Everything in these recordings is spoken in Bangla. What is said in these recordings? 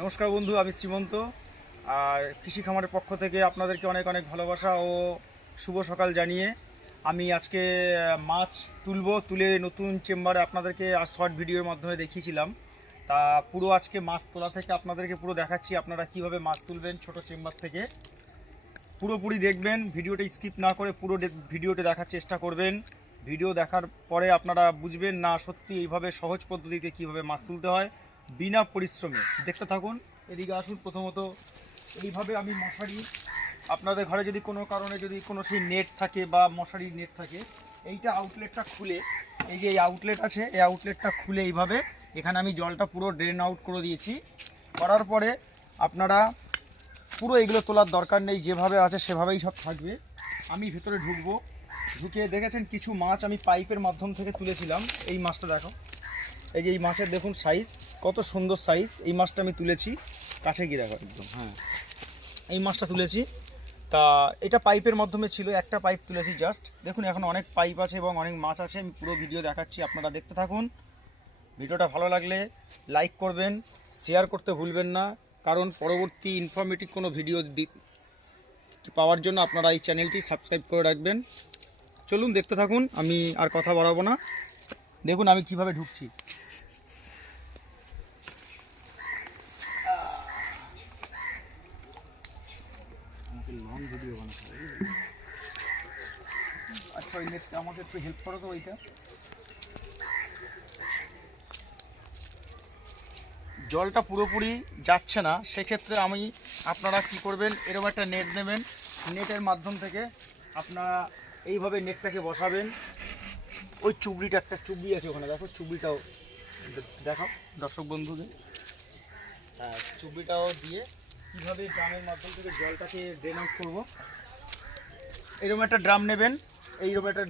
নমস্কার বন্ধু, আমি শ্রীমন্ত। আর কৃষি খামারের পক্ষ থেকে আপনাদেরকে অনেক অনেক ভালোবাসা ও শুভ সকাল জানিয়ে আমি আজকে মাছ তুলে নতুন চেম্বারে আপনাদেরকে শর্ট ভিডিওর মাধ্যমে দেখিয়েছিলাম। তা পুরো আজকে মাছ তোলা থেকে আপনাদেরকে পুরো দেখাচ্ছি আপনারা কিভাবে মাছ তুলবেন ছোট চেম্বার থেকে। পুরোপুরি দেখবেন, ভিডিওটা স্কিপ না করে পুরো ভিডিওটা দেখার চেষ্টা করবেন। ভিডিও দেখার পরে আপনারা বুঝবেন না সত্যি এইভাবে সহজ পদ্ধতিতে কিভাবে মাছ তুলতে হয় বিনা পরিশ্রমে। দেখতে থাকুন। এদিকে আসুন। প্রথমত এইভাবে আমি মশারি, আপনাদের ঘরে যদি কোনো কারণে যদি কোনো সেই নেট থাকে বা মশারির নেট থাকে, এইটা আউটলেটটা খুলে, এই যে এই আউটলেট আছে, এই আউটলেটটা খুলে এইভাবে এখানে আমি জলটা পুরো ড্রেন আউট করে দিয়েছি। করার পরে আপনারা পুরো এগুলো তোলার দরকার নেই, যেভাবে আছে সেভাবেই সব থাকবে। আমি ভিতরে ঢুকবো, ঢুকে দেখেছেন কিছু মাছ আমি পাইপের মাধ্যম থেকে তুলেছিলাম। এই মাছটা দেখো, এই যে এই মাছের দেখুন সাইজ, কত সুন্দর সাইজ। এই মাছটা আমি তুলেছি, কাছে গিয়ে দেখো একদম। হ্যাঁ, এই মাছটা তুলেছি। তা এটা পাইপের মাধ্যমে ছিল, একটা পাইপ তুলেছি জাস্ট। দেখুন এখন অনেক পাইপ আছে এবং অনেক মাছ আছে। আমি পুরো ভিডিও দেখাচ্ছি, আপনারা দেখতে থাকুন। ভিডিওটা ভালো লাগলে লাইক করবেন, শেয়ার করতে ভুলবেন না, কারণ পরবর্তী ইনফরমেটিভ কোনো ভিডিও পাওয়ার জন্য আপনারা এই চ্যানেলটি সাবস্ক্রাইব করে রাখবেন। চলুন দেখতে থাকুন, আমি আর কথা বাড়াবো না। দেখুন আমি কিভাবে ঢুকছি। লং ভিডিও বানাতে হবে। আচ্ছা, ওই নেটটা আমাকে একটু হেল্প করো তো। ওইটা জলটা পুরোপুরি যাচ্ছে না, সেক্ষেত্রে আপনারা কি করবেন, এরকম একটা নেট নেবেন। নেটের মাধ্যম থেকে আপনারা এইভাবে নেটটাকে বসাবেন। ওই চুবড়িটা, একটা চুবড়ি আছে ওখানে, দেখো চুবড়িটাও দেখাও দর্শক বন্ধুদের। হ্যাঁ, চুবড়িটাও দিয়ে কীভাবে ড্রামের মাধ্যম থেকে জলটাকে ড্রেন আউট করবো। এরকম একটা ড্রাম নেবেন, এইরকম একটা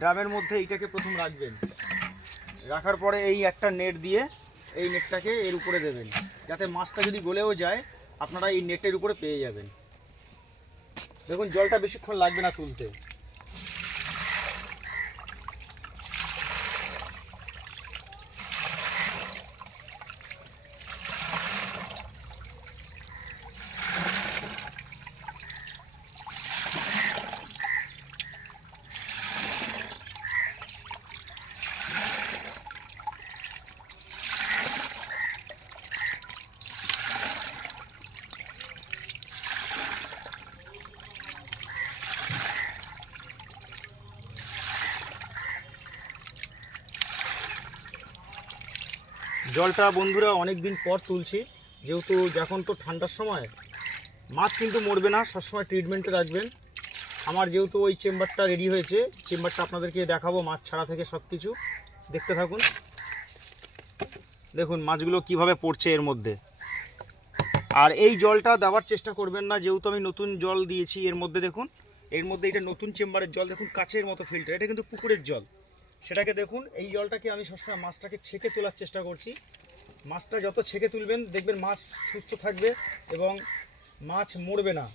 ড্রামের মধ্যে এইটাকে প্রথম রাখবেন। রাখার পরে এই একটা নেট দিয়ে এই নেটটাকে এর উপরে দেবেন, যাতে মাছটা যদি গলেও যায় আপনারা এই নেটের উপরে পেয়ে যাবেন। দেখুন জলটা বেশিক্ষণ লাগবে না তুলতে। জলটা বন্ধুরা অনেক দিন পর তুলছি, যেহেতু এখন তো ঠান্ডার সময়, মাছ কিন্তু মরবে না, সবসময় ট্রিটমেন্টে রাখবেন। আমার যেহেতু ওই চেম্বারটা রেডি হয়েছে, চেম্বারটা আপনাদেরকে দেখাবো মাছ ছাড়া থেকে সব কিছু। দেখতে থাকুন। দেখুন মাছগুলো কিভাবে পড়ছে এর মধ্যে। আর এই জলটা দেওয়ার চেষ্টা করবেন না, যেহেতু আমি নতুন জল দিয়েছি এর মধ্যে। দেখুন এর মধ্যে, এটা নতুন চেম্বারের জল, দেখুন কাচের মতো ফিল্টার, এটা কিন্তু পুকুরের জল। সেটাকে দেখুন, এই জলটাকে আমি সবসময় মাছটাকে ছেঁকে তোলার চেষ্টা করছি। মাছটা যত ছেঁকে তুলবেন দেখবেন মাছ সুস্থ থাকবে এবং মাছ মরবে না।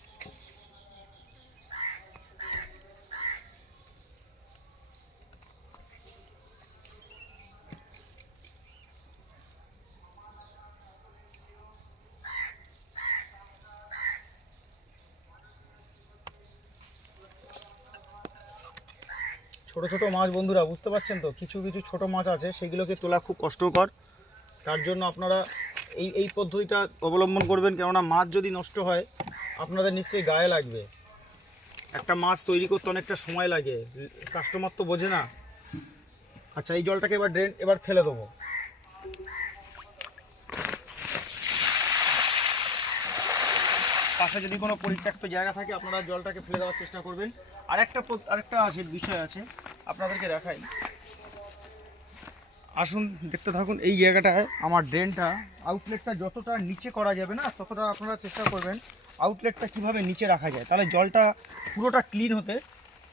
ছোট ছোট মাছ বন্ধুরা, বুঝতে পারছেন তো, কিছু কিছু ছোট মাছ আছে সেগুলোকে তোলা খুব কষ্টকর। তার জন্য আপনারা এই পদ্ধতিটা অবলম্বন করবেন, কেননা মাছ যদি নষ্ট হয় আপনাদের নিশ্চয়ই গায়ে লাগবে। একটা মাছ তৈরি করতে অনেকটা সময় লাগে, কাস্টমার তো বোঝে না। আচ্ছা, এই জলটাকে এবার ফেলে দেবো। পাশে যদি কোনো পরিত্যক্ত জায়গা থাকে আপনারা জলটাকে ফেলে দেওয়ার চেষ্টা করবেন। আরেকটা আছে, বিষয় আছে, আপনাদেরকে দেখাই। আসুন দেখতে থাকুন। এই জায়গাটায় আমার ড্রেনটা, আউটলেটটা যতটা নিচে করা যাবে না ততটা আপনারা চেষ্টা করবেন আউটলেটটা কিভাবে নিচে রাখা যায়, তাহলে জলটা পুরোটা ক্লিন হতে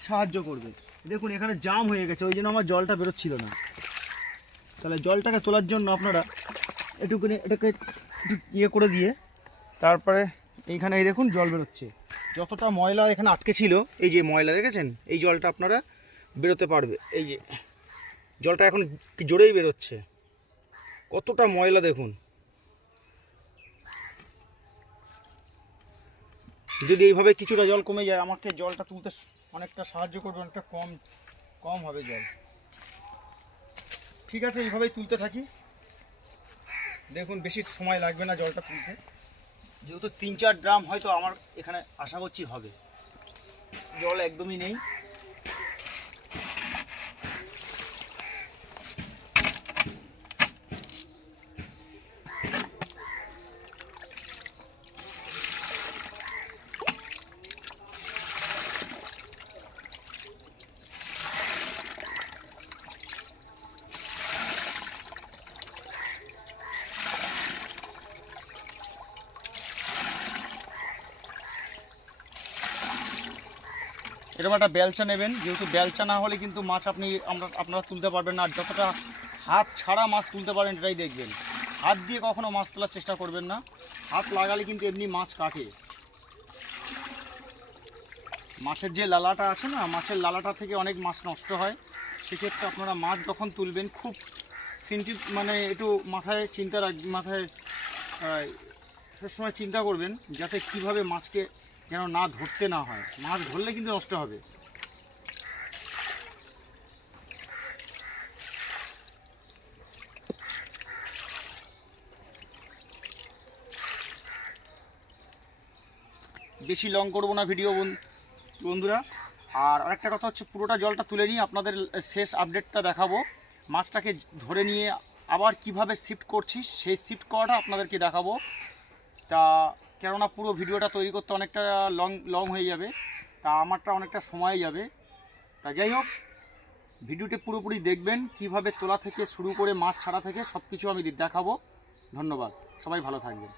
সাহায্য করবে। দেখুন এখানে জাম হয়ে গেছে, ওই জন্য আমার জলটা বেরোচ্ছিল না। তাহলে জলটাকে তোলার জন্য আপনারা এটাকে একটু ইয়ে করে দিয়ে, তারপরে এইখানে এই দেখুন জল বেরোচ্ছে। যতটা ময়লা এখানে আটকে ছিল, এই যে ময়লা দেখেছেন, এই জলটা আপনারা বেরোতে পারবে। এই যে জলটা এখন জোরেই বেরোচ্ছে, কতটা ময়লা দেখুন। যদি এইভাবে কিছুটা জল কমে যায় আমাকে জলটা তুলতে অনেকটা সাহায্য করবে, অনেকটা কম হবে জল। ঠিক আছে, এইভাবেই তুলতে থাকি। দেখুন বেশি সময় লাগবে না জলটা তুলতে, যেহেতু 3-4 ড্রাম হয়তো আমার এখানে আশা করছি হবে, জল একদমই নেই। এরকম একটা বেলচা নেবেন, যেহেতু বেলচা না হলে কিন্তু মাছ আপনারা তুলতে পারবেন না। আর যতটা হাত ছাড়া মাছ তুলতে পারেন এটাই দেখবেন, হাত দিয়ে কখনো মাছ তোলার চেষ্টা করবেন না, হাত লাগালে কিন্তু এমনি মাছ কাটে। মাছের যে লালাটা আছে না, মাছের লালাটা থেকে অনেক মাছ নষ্ট হয়। সেক্ষেত্রে আপনারা মাছ যখন তুলবেন খুব মানে একটু মাথায় সবসময় চিন্তা করবেন যাতে কিভাবে মাছকে যেন না ধরতে না হয়, মাছ ধরলে কিন্তু নষ্ট হবে। বেশি লং করবো না ভিডিও বন্ধুরা। আর আরেকটা কথা হচ্ছে, পুরোটা জলটা তুলে নিয়ে আপনাদের শেষ আপডেটটা দেখাবো। মাছটাকে ধরে নিয়ে আবার কিভাবে শিফট করছি সেই শিফট করাটা আপনাদেরকে দেখাবো। তা কেননা পুরো ভিডিওটা তৈরি করতে অনেকটা লং হয়ে যাবে, তা আমারটা অনেকটা সময় যাবে। তা যাই হোক, ভিডিওটি পুরোপুরি দেখবেন, কিভাবে তোলা থেকে শুরু করে মাছ ছাড়া থেকে সব কিছু আমি দেখাবো। ধন্যবাদ, সবাই ভালো থাকবেন।